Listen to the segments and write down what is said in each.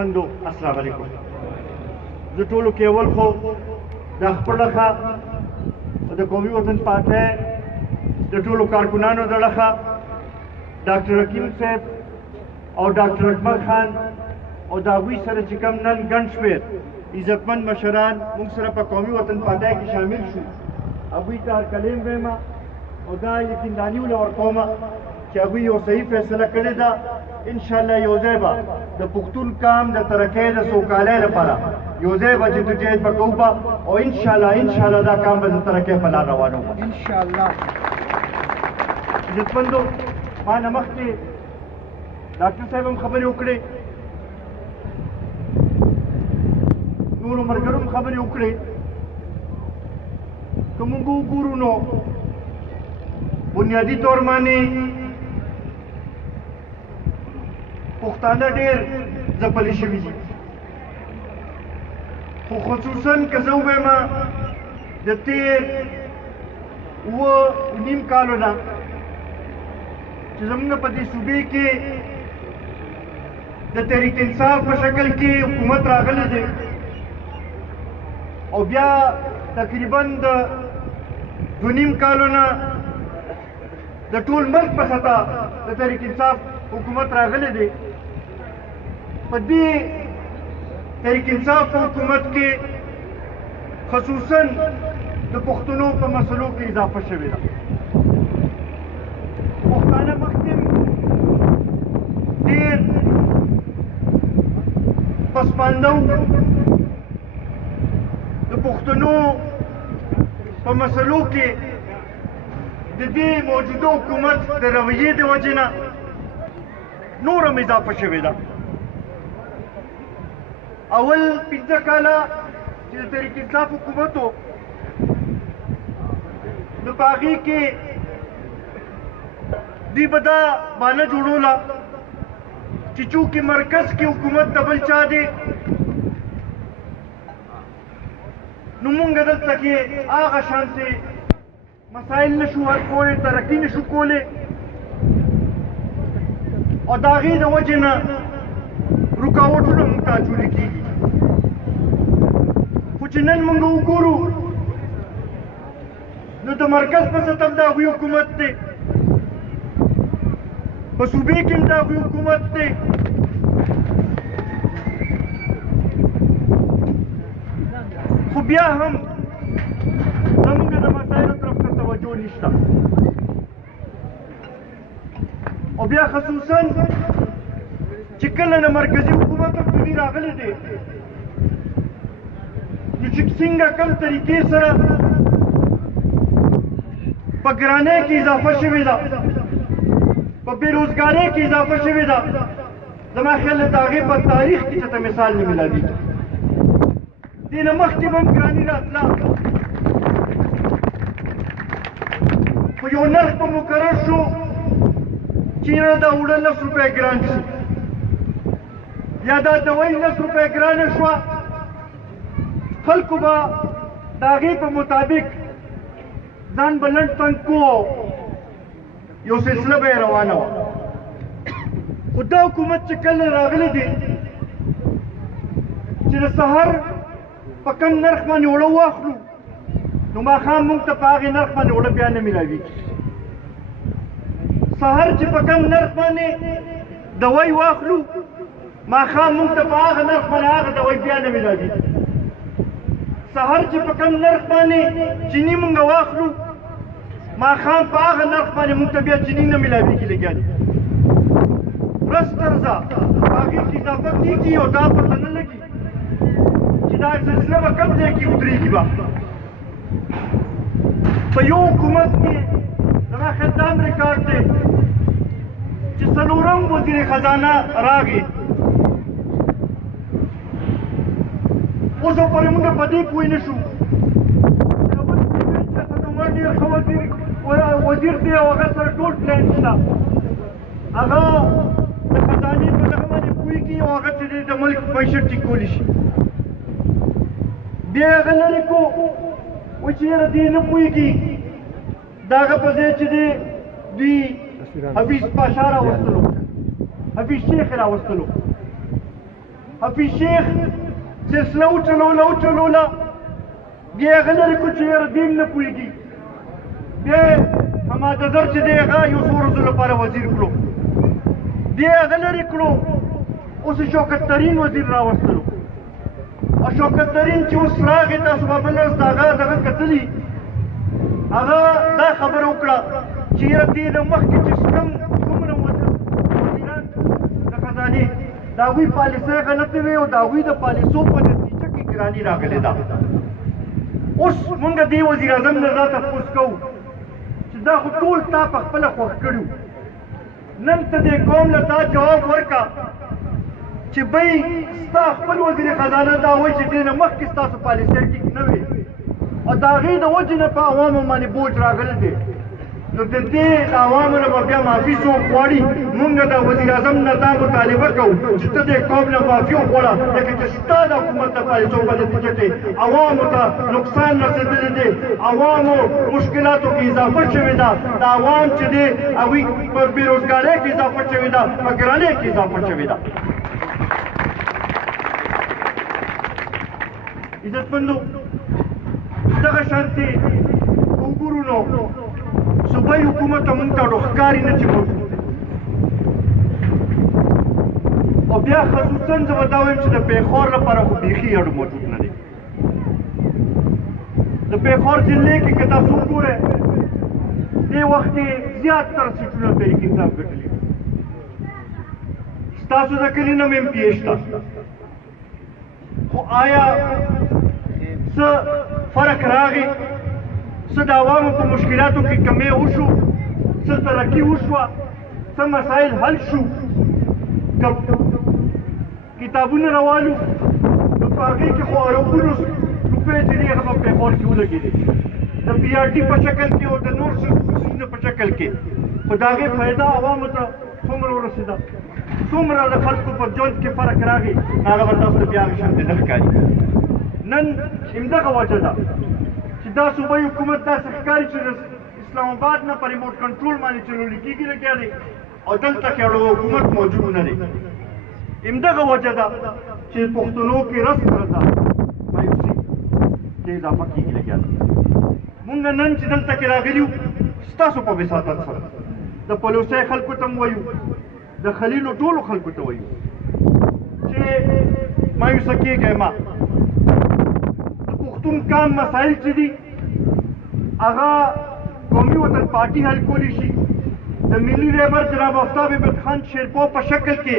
عزتمندو السلام علیکم. زه ټولو کې اول خو د خپله ښه د قومي وطن پارټۍ د ټولو کارکنانو د لخوا ډاکټر حکیم صاحب او ډاکټر اکمل خان او د هغوی سره چې کوم نن ګڼ شمېر عزتمند مشران موږ سره په قومي وطن پارټۍ کې شامل شو، هغوی ته هرکلی وایم او دا یقینداني وله ورکوم چې هغوی یو صحیح فیصله کړې ده. انشاءالله یو ځای به د پښتون قام د ترقۍ د سوکالۍ لپاره یو ځای به جدوجہد به کوو او انشاءالله دا قام به د ترقۍ په لار روانو به انشاءالله. عزتمندو ما نه مخکې ډاکټر صاحب هم خبرې وکړې، نورو ملګرو هم خبرې وکړې. که موږ وګورو نو بنیادي طور باندې پښتانه ډېر ځپلي شوي دي، خو خصوصا که زه ووایم د تېر 9.5 کالو نه چې زموږ په دې صوبې کې د تحریک انصاف په شکل کې حکومت راغلی دی او بیا تقریبا د 2.5 کالو نه د ټول ملک په سطح د تحریک انصاف حکومت راغلی دی. په دې تحریک انصاف په حکومت کې خصوصا د پښتنو په مسلو کې اضافه شوې ده. پښتانه مخکې ډېر پسپانده وو، د پښتنو په مسلو کې د دې موجوده حکومت د رویې د وجې نه نور هم اضافه شوې ده. اول 15 کاله چې د تحریک انصاف حکومت و نو په هغې کې دوی به دا بانه جوړوله چې چونکې مرکز کې حکومت د بل چا دی نو مونږ دلته کې هغه شانتې مسایل نشو حل کولی، ترقي نشو کولی او د هغې د وجې نه رکاوټونه مونږ ته اچولي کېږي. خو چې نن مونږ وګورو نو د مرکز په سطح هم د هغوی حکومت دی، په صوبې کې هم د هغوی حکومت دی. خو بیا هم زموږ د مسایلو طرف ته توجه نشته او بیا خصوصا چې کله د مرکزي حکومت هم دوی راغلی دی نو چې څنګه کوم طریقې سره په ګرانۍ کې اضافه شوې ده، په بېروزګارۍ کې اضافه شوې ده، زما خیال د هغې په تاریخ کې چېرته مثال نه میلاویږي. دې نه مخکې به هم ګراني راتله خو یو نرخ به مقرر شو چې یاره دا اوړه 10 روپۍ ګران شي یا دا دوایي 10 روپۍ ګرانه شوه، خلکو به د هغې په مطابق ځان به لنډ تنګ کو، یو سلسله به یې روانه وه. خو دا حکومت چې کله راغلی دی چې د سهار په کم نرخ باندې اوړه واخلو نو ماښام موږ ته په هغې نرخ باندې اوړه بیا نه میلاویږي. سهار چې په کم نرخ باندې دوایي واخلو ماښام موږ ته په هغه نرخ باندې هغه دوایي بیا نه میلاویږي. سهار چې په کم نرخ باندې چیني موږ واخلو ماښام په هغه نرخ باندې موږ ته بیا چیني نه میلاویږي لګیا دي. ورځ تر ورځه په هغې کې اضافه کېږي او دا پته نه لګي چې دا سلسله به کوم ځای کې ودرېږي به. په یو حکومت کې زما خیال دا هم ریکارډ دی چې 4م وزیر خزانه راغی، اوسه پورې موږ په دې پوه نه شو چې اسدعمر ډېر ښه وزیر دی او هغه سره ټول پلان شته، هغه د خزانې په دغه باندې پوهېږي او هغه چې د ملک معیشت ټینګولی شي. بیا یې هغه لرې کو وایي چې یاره دې نه پوهېږي د هغه په ځای چې دی دوی حفیظ پاشا راوستلو، حفیظ شیخ یې راوستلو. حفیظ شیخ سلسله وچلوله بیا یې هغه لرې کړو چې یاره دین نه پوهېږي بیا یې حماده زر چې دی هغه یو څو ورځو لپاره وزیر کړو بیا یې هغه لرې کړو اوس شوکت ترین وزیر راوستلو او شوکت ترین چې اوس راغی تاسو به بله ورځ د هغه دغه کتلي هغه دا خبره وکړه چې یاره دې نه مخکې چې کوم څومره وزیران د خزانې د هغوی پالیسۍ غلطې وې او د هغوی د پالیسو په نتیجه کې ګراني راغلې ده اوس مونږ دې وزیر اعظم نه دا تپوس کوو چې دا خو ټول تا په خپله خوښ کړي نن ته دې قوم له تا جواب ورکړه چې بی ستا خپل وزیر خزانه دا وایي چې دې نه مخکې ستاسو پالیسۍ ټیک نه وې او د هغې د وجې نه په عوامو باندې بوج راغلی دی نو د دې عوامو نه به بیا معافي څوک غواړي مونږ د وزیر اعظم نه دا مطالبه کوو چې ته دې قوم نه معافي وغواړه لکه چې ستا د حکومت د پالیسو په نتیجه کې عوامو ته نقصان رسېدلی دی عوامو مشکلاتو کې اضافه شوې ده د عوام چې دی هغوی په بېروزګارۍ کې اضافه شوې ده په ګرانۍ کې اضافه شوې ده عزتمندو دغه شانتې وګورو نو صوبایي حکومت ته مونږ ته ښکاري نه چې موجود دی او بیا خصوصا زه به دا وایم چې د پېښور لپاره خو بیخي اړ موجود نه دی د پېښور ضلع کې که تاسو وګورئ دې وخت کې زیاتره سیټونه تحریک انصاف ګټلي ستاسو د کلي نه مې MP شته خو آیا څه فرق راغی څه د عوامو په مشکلاتو کې کمی وشو څه ترقي وشوه څه مسایل حل شو کتابونه روانو نو په هغې کې خو اربونو روپۍ چې دي هغه په پېښور کې ولګېدې د PRT په شکل کې او د نور څیزونو په شکل کې خو د هغې فایده عوامو ته څومره ورسېده څومره د خلکو په ژوند کې فرق راغی هغه به تاسو ته بیا هغې شانتې نه ښکاري نن همدغه وجه ده چې دا صوبایي حکومت داسې ښکاري چې د اسلام آباد نه په ریموټ کنټرول باندې چلولی کېږي لګیا دی او دلته کې اړو حکومت موجود نه دی همدغه وجه ده چې پښتنو کې رسم رضا مایوسي کې اضافه کېږي لګیا ده مونږ نن چې دلته کې راغلي یو ستاسو په وساطت سره د پلوسی خلکو ته م وایو د خلیلو ټولو خلکو ته وایو چې مایوسه کېږئ مه پښتون کام مسایل چې دي هغه قومي وطن پارټي حل کولی شي د ملي رهبر جناب آفتاب احمد خان شیرپو په شکل کې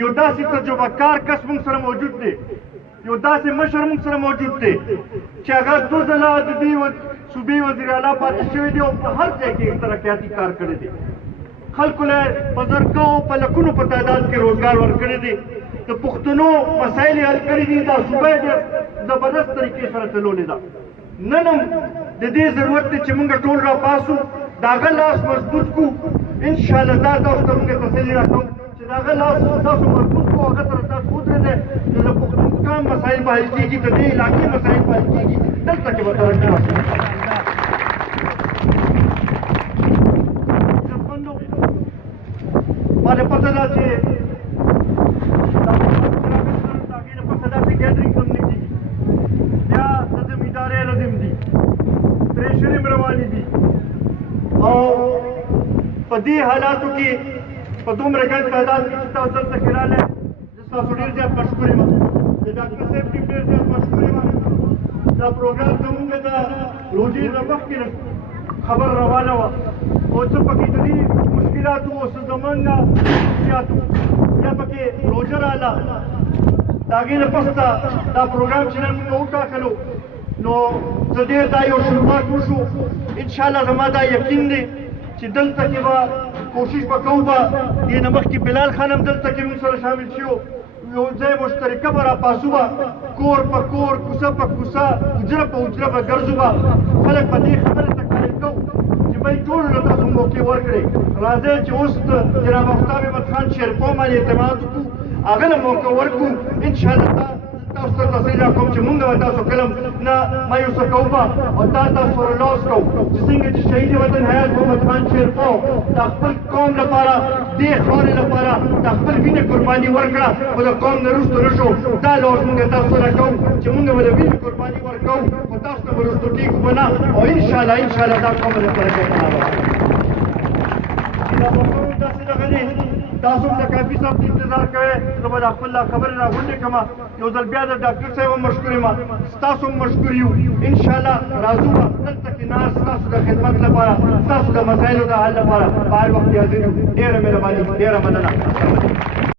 یو داسې تجربه کار کس موږ سره موجود دی یو داسې مشر موږ سره موجود دی چې هغه 2 ځله د دې صوبې وزیر اعلی پاتې شوی دی او په هر ځای کې ترقیاتي کار کړی دی خلکو له په زرګونو په لکونو په تعداد کې روزګار ورکړی دی د پښتنو مسایل حل کړي دي دا صوبه ډېر زبردست طریقې سره چلولې ده نن هم د دې ضرورت دی چې موږ ټول راپاسو د هغه لاس مضبوط کړو انشاءالله دا تاسو ته موږ تسلي راکوو چې د هغه لاس تاسو مضبوط کړو هغه سره تاسو ودرېږئ نو د پښتونخوا مسایل به حل کېږي د دې علاقې مسایل به حل کېږي دلته کې به ترقي راشي عزتمندو ماته پته ده چې په دې حالاتو کې په دومره ګڼ تعداد کې چې تاسو دلته کې راغلی زه ستاسو ډېر زیات مشکور یم د ډاکټر صاحب ټیم ډېر زیات مشکور یم دا پروګرام زموږ د روژې نه مخکې خبر روانه وه او څه پکې د دې مشکلات وو څه زموږ نه زیات وو بیا پکې روژه راغله د هغې نه پس دا پروګرام چې نن موږ وټاکلو نو زه ډېر دا یو شروعات وشو انشاءالله زما دا یقین دی چې دلته کې به کوشش به کوو به دې نه مخکې بلال خان هم دلته کې موږ سره شامل شي یو ځای مشترکه به راپاسو به کور په کور کوڅه په کوڅه حجره په حجره به ګرځو به خلک به دې خبرې ته قایل کوو چې بهی ټولو له تاسو موقع ورکړئ راځئ چې اوس د جناب آفتاب احمد خان شیرپو باندې اعتماد وکړو هغه له موقع ورکړو انشاءالله تاسو ته دا کوم چې مونږ به تاسو کلم نه مایوسه کوو او تاسو سره لاس کوو چې څنګه چې شهید وطن حیات محمد خان شیرپو د خپل قوم لپاره دې خاورې لپاره د خپل وینې قرباني ورکړه خو د قوم نه وروسته نه شو دا لوز مونږ تاسو سره کوو چې مونږ به د وینې قرباني ورکوو خو تاسو نه به وروسته کېږو به نه او انشاءالله دا قوم به ترقی تاسو د کافي صاحب انتظار کوئ زه به د خپل خبرې راغونډې کړم یو ځل بیا د ډاکټر صاحب هم مشکور یم ستاسو هم مشکور یو انشاءالله راځو به دلته کې ناست ستاسو د خدمت لپاره ستاسو د مسایلو د حل لپاره په هر وخت حاضر یو ډېره مهرباني ډېره مننه